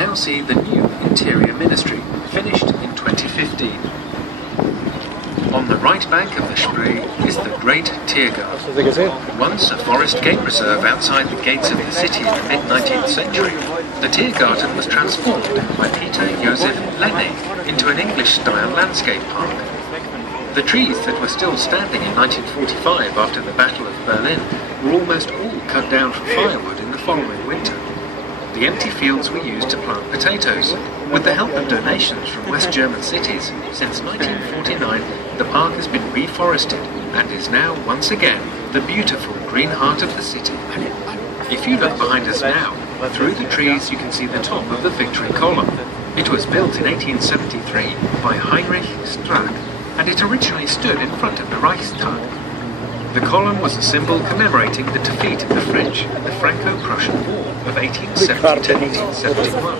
now see the new Interior Ministry, finished in 2015. On the right bank of the Spree is the Great Tiergarten. Once a forest game reserve outside the gates of the city in the mid-19th century, the Tiergarten was transformed by Peter Joseph Lenné into an English-style landscape park. The trees that were still standing in 1945 after the Battle of Berlin were almost all cut down for firewood in the following winter. The empty fields were used to plant potatoes. With the help of donations from West German cities, since 1949 the park has been reforested and is now once again the beautiful green heart of the city. If you look behind us now, through the trees you can see the top of the Victory Column. It was built in 1873 by Heinrich Strack, and it originally stood in front of the Reichstag. The column was a symbol commemorating the defeat of the French in the Franco-Prussian War of 1870-1871.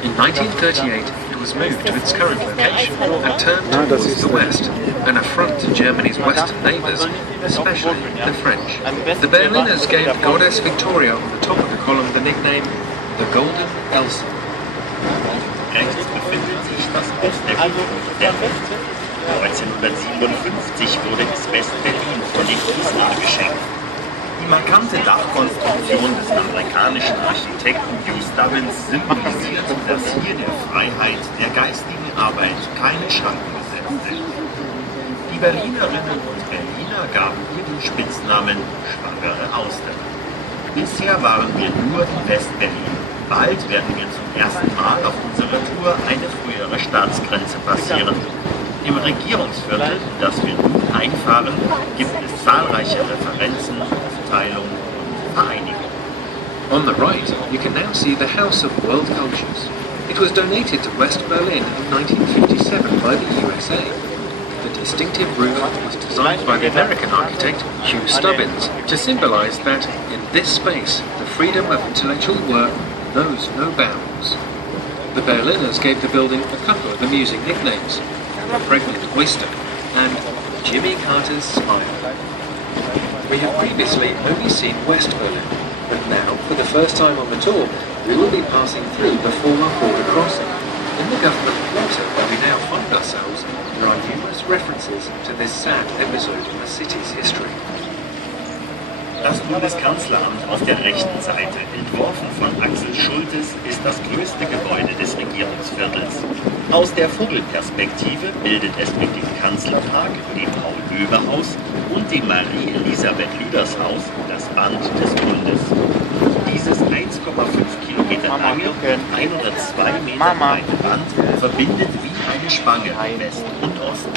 In 1938 it was moved to its current location and turned towards the west, an affront to Germany's western neighbours, especially the French. The Berliners gave Goddess Victoria on the top of the column the nickname the Golden Elsa. Rechts befindet sich das Ostberlin. 1957 wurde es West-Berlin von den USA geschenkt. Die markante Dachkonstruktion des amerikanischen Architekten Hugh Stubbins symbolisiert, dass hier der Freiheit der geistigen Arbeit keine Schranken gesetzt sind. Die Berlinerinnen und Berliner gaben ihr den Spitznamen Schwangere Auster. Bisher waren wir nur in West-Berlin. Bald werden wir zum ersten Mal auf unserer Tour eine frühere Staatsgrenze passieren. Im Regierungsviertel, in das wir nun einfahren, gibt es zahlreiche Referenzen, Aufteilung und Vereinigung. On the right, you can now see the House of World Cultures. It was donated to West Berlin in 1957 by the USA. The distinctive roof was designed by the American architect Hugh Stubbins to symbolize that, in this space, the freedom of intellectual work knows no bounds. The Berliners gave the building a couple of amusing nicknames: the Pregnant Oyster and Jimmy Carter's Smile. We have previously only seen West Berlin, but now, for the first time on the tour, we will be passing through the former border crossing. In the government quarter where we now find ourselves, there are numerous references to this sad episode in the city's history. Das Bundeskanzleramt auf der rechten Seite, entworfen von Axel Schultes, ist das größte Gebäude des Regierungsviertels. Aus der Vogelperspektive bildet es mit dem Kanzlerpark, dem Paul-Löbe-Haus und dem Marie-Elisabeth-Lüders-Haus das Band des Bundes. Dieses 1,5 Kilometer lange und 102 Meter breite Band verbindet wie eine Spange Westen und Osten.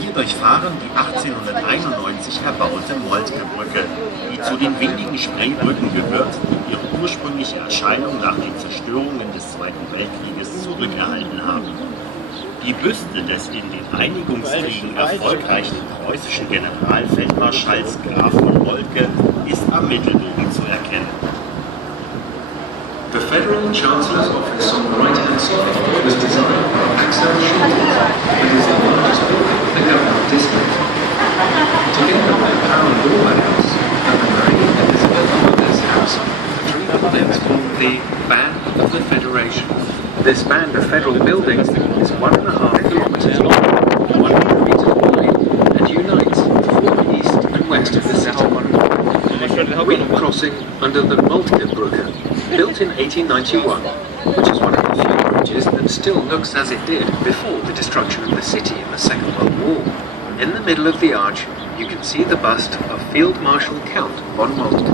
Wir durchfahren die 1891 erbaute Moltke-Brücke, die zu den wenigen Spreebrücken gehört, die ihre ursprüngliche Erscheinung nach den Zerstörungen des Zweiten Weltkrieges zurückerhalten haben. Die Büste des in den Einigungskriegen erfolgreichen preußischen Generalfeldmarschalls Graf von Moltke ist am Mittelbogen zu erkennen. The Federal Chancellor's Office on the right-hand side was designed by Axel Schultes and is the largest building in the government district. Together with Karl Lauber House and the Marie Elisabeth Lüders House, the three buildings form the Band of the Federation. This band of federal buildings is 1.5 kilometers long, 100 meters wide, and unites the four east and west of the city. We are crossing under the Moltke-Brücke, built in 1891, which is one of the few bridges that still looks as it did before the destruction of the city in the Second World War. In the middle of the arch, you can see the bust of Field Marshal Count von Moltke.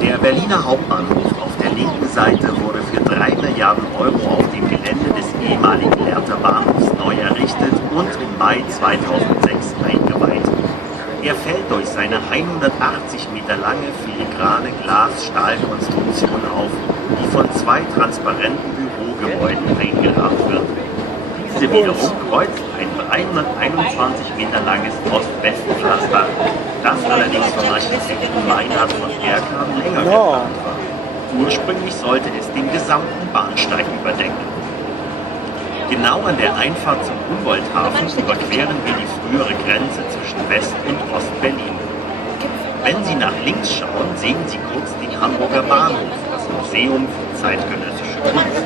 Der Berliner Hauptbahnhof auf der linken Seite wurde für 3 Milliarden Euro auf dem Gelände des ehemaligen Lehrter Bahnhofs neu errichtet und im Mai 2006 eingeweiht. Er fällt durch seine 180 Meter lange filigrane Glas-Stahl-Konstruktion auf, die von 2 transparenten Bürogebäuden eingerahmt wird. Diese wiederum kreuzt ein 321 Meter langes Ost-West-Pflaster, das allerdings vom Architekten Meinhard von Erkam länger geplant war. Ursprünglich sollte es den gesamten Bahnsteig überdecken. Genau an der Einfahrt zum Humboldt-Hafen überqueren wir die frühere Grenze zwischen West- und Ost-Berlin. Wenn Sie nach links schauen, sehen Sie kurz den Hamburger Bahnhof, das Museum für zeitgenössische Kunst.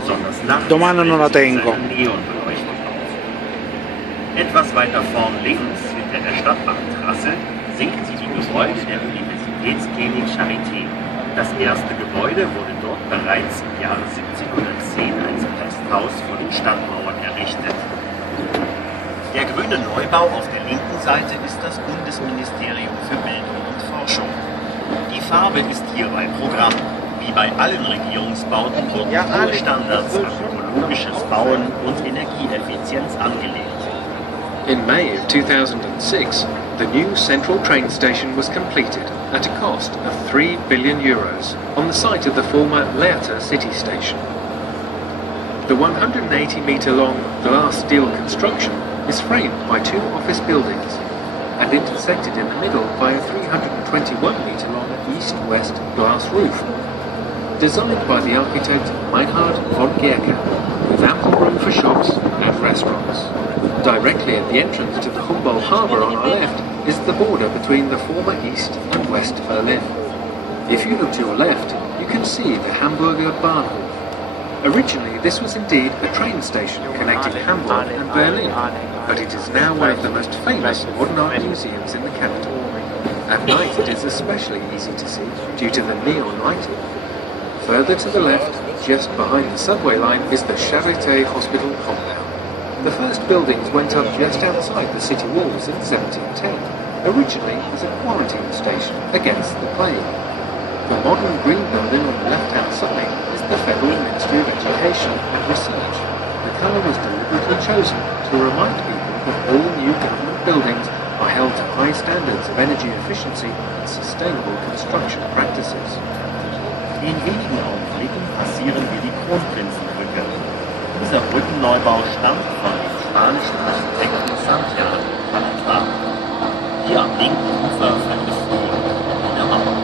Besonders nachts Domani non la tengo. Neonbeleuchtung auf. Etwas weiter vorn links, hinter der Stadtbahntrasse, sehen Sie die Gebäude der Universitätsklinik Charité. Das erste Gebäude wurde dort bereits im Jahre 1710 als Pesthaus vor den Stadtmauern errichtet. Der grüne Neubau auf der linken Seite ist das Bundesministerium für Bildung und Forschung. Die Farbe ist hierbei Programm. Wie bei allen Regierungsbauten wurden hohe Standards an ökologisches Bauen und Energieeffizienz angelegt. In May of 2006, the new central train station was completed at a cost of €3 billion on the site of the former Lehrte city station. The 180-metre-long glass steel construction is framed by two office buildings and intersected in the middle by a 321-metre-long east-west glass roof, designed by the architect Meinhard von Gerke, with ample room for shops and restaurants. Directly at the entrance to the Humboldt harbour on our left is the border between the former East and West Berlin. If you look to your left, you can see the Hamburger Bahnhof. Originally, this was indeed a train station connecting Hamburg and Berlin, but it is now one of the most famous modern art museums in the capital. At night, it is especially easy to see due to the neon lighting. Further to the left, just behind the subway line, is the Charité Hospital compound. The first buildings went up just outside the city walls in 1710, originally as a quarantine station against the plague. The modern green building on the left-hand side is the Federal Ministry of Education and Research. The colour was deliberately chosen to remind people that all new government buildings are held to high standards of energy efficiency and sustainable construction practices. In wenigen Augenblicken passieren wir die Kronprinzenbrücke. Dieser Brückenneubau stammt von dem spanischen Architekten Santiago Palatar. Hier am linken Ufer fand es vor der Mauer.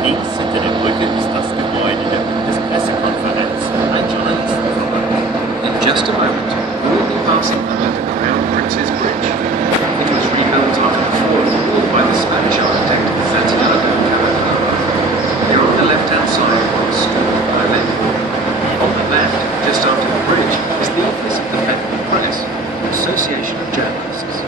Links hinter der Brücke ist das Gebäude der Bundespressekonferenz, ein Journalistenverband. In just a moment, we will be passing under the Crown Prince's Bridge. It was rebuilt after the fall of the wall by the Spanish architect Santiago Palatar. Here on the left-hand side was Berlin. On the left, just after the bridge, is the office of the Federal Press, Association of Journalists.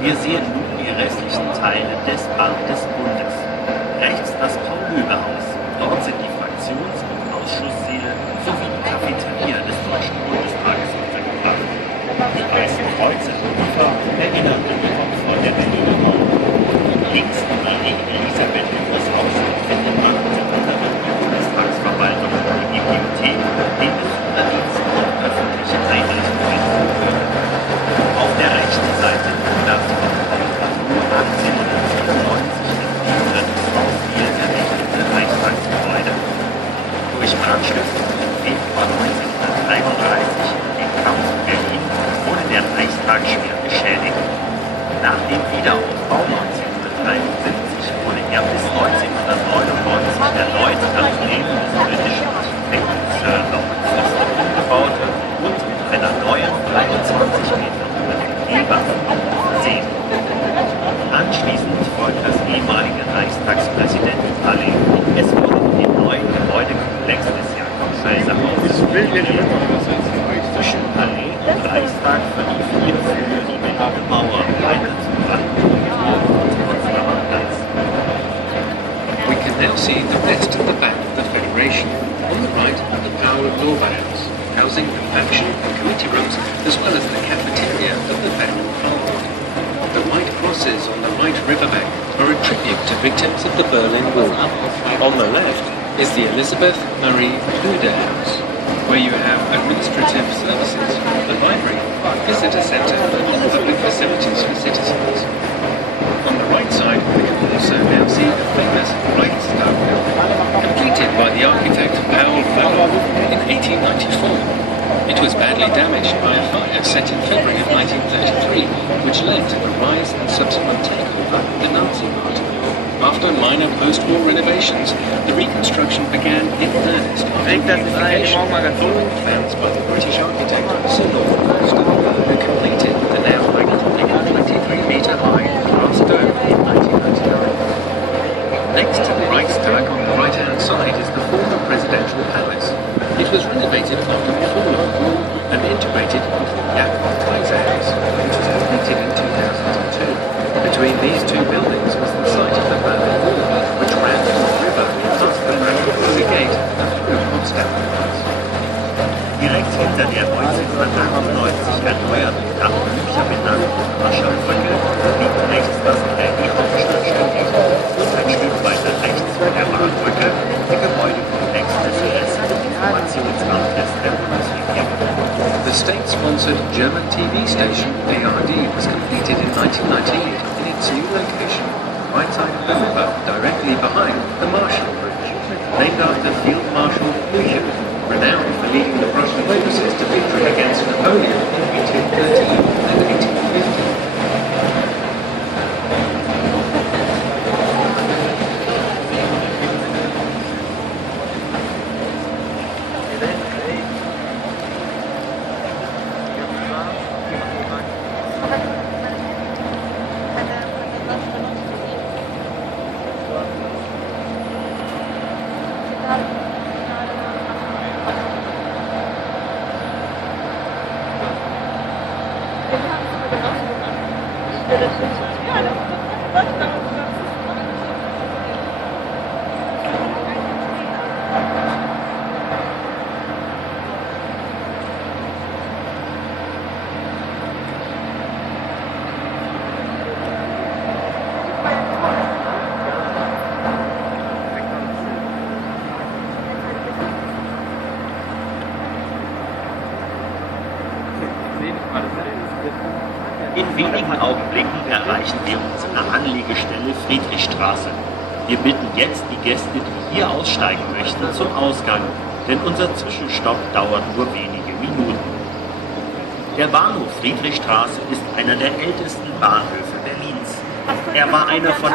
Wir sehen nun die restlichen Teile des Bandes Bundes. Rechts das Paul-Löbe-Haus. Dort sind die Fraktions- und Ausschusssäle sowie die Cafeteria des Deutschen Bundestages untergebracht. Die weißen Kreuze am Ufer erinnern an die Opfer der Berliner Mauer. Links die Elisabeth das Haus findet man unter anderem die Bundestagsverwaltung, die Bibliothek, den Besucherdienst und öffentliche Einrichtungen. Auf der rechten Seite das von Paul 1894 im Rettungsbauspiel errichtete Reichstagsgebäude. Durch Brandstiftung im Februar 1933 im Kampf in Berlin wurde der Reichstag schwer beschädigt. Nach dem Wiederaufbau 1973 wurde er bis 1999 erneut als Leben des britischen Architekten Sir Lawrence Foster umgebaut und mit einer neuen 23 Meter hohen Kleberwand versehen. Anschließend folgt das ehemalige Reichstagspräsidentenallee. Es wurde in den neuen Gebäudekomplex des Jakob-Scheiser-Hauses zwischen Allee und Reichstag verlief hierfür die Berliner Mauer weiter zu Brandenburg und Potsdamer Platz. We can now see the rest of the back of the Federation. On the right, the Paul-Löbe House, housing the faction and committee rooms as well as the cafeteria of the Federal Parliament. The white crosses on the right riverbank are a tribute to victims of the Berlin Wall. On the left is the Elisabeth Marie Luder House, where you have administrative services, the library, visitor centre and other public facilities for citizens. On the right side, we can also now see the famous Reichstag building, completed by the architect Paul Löbe in 1894. It was badly damaged by a fire set in February of 1933, which led to the rise and subsequent takeover After minor post-war renovations, the reconstruction began in earnest after unification, plans by the British architect Sir Lord Reichstag, who completed the now 93-metre-high brass dome in 1999. Next to the Reichstag on the right-hand side is the former presidential palace. It was renovated after the fall of the war and integrated into the Reichstag, which was completed in 2002. Between these two buildings was the site of the Berlin Wall, which ran from the river past the Brandenburger Gate and through Potsdam. Direkt hinter der 1998 erneuerten Dachbücher benannten Marschallbrücke liegt rechts das ARD-Hauptstadtstudio und ein Stück weiter rechts von der Bahnbrücke der Gebäudekomplex des US-Informationsamtes der Bundesregierung. The state-sponsored German TV station ARD was completed in 1998 in its new location, right side of the river, directly behind the Marshall Bridge, named after Field Marshal Blücher, renowned for leading the Prussian forces to victory against Napoleon in 1813 and 1815. In wenigen Augenblicken erreichen wir unsere Anlegestelle Friedrichstraße. Wir bitten jetzt die Gäste, die hier aussteigen möchten, zum Ausgang, denn unser Zwischenstopp dauert nur wenige Minuten. Der Bahnhof Friedrichstraße ist einer der ältesten Bahnhöfe Berlins. Er war einer von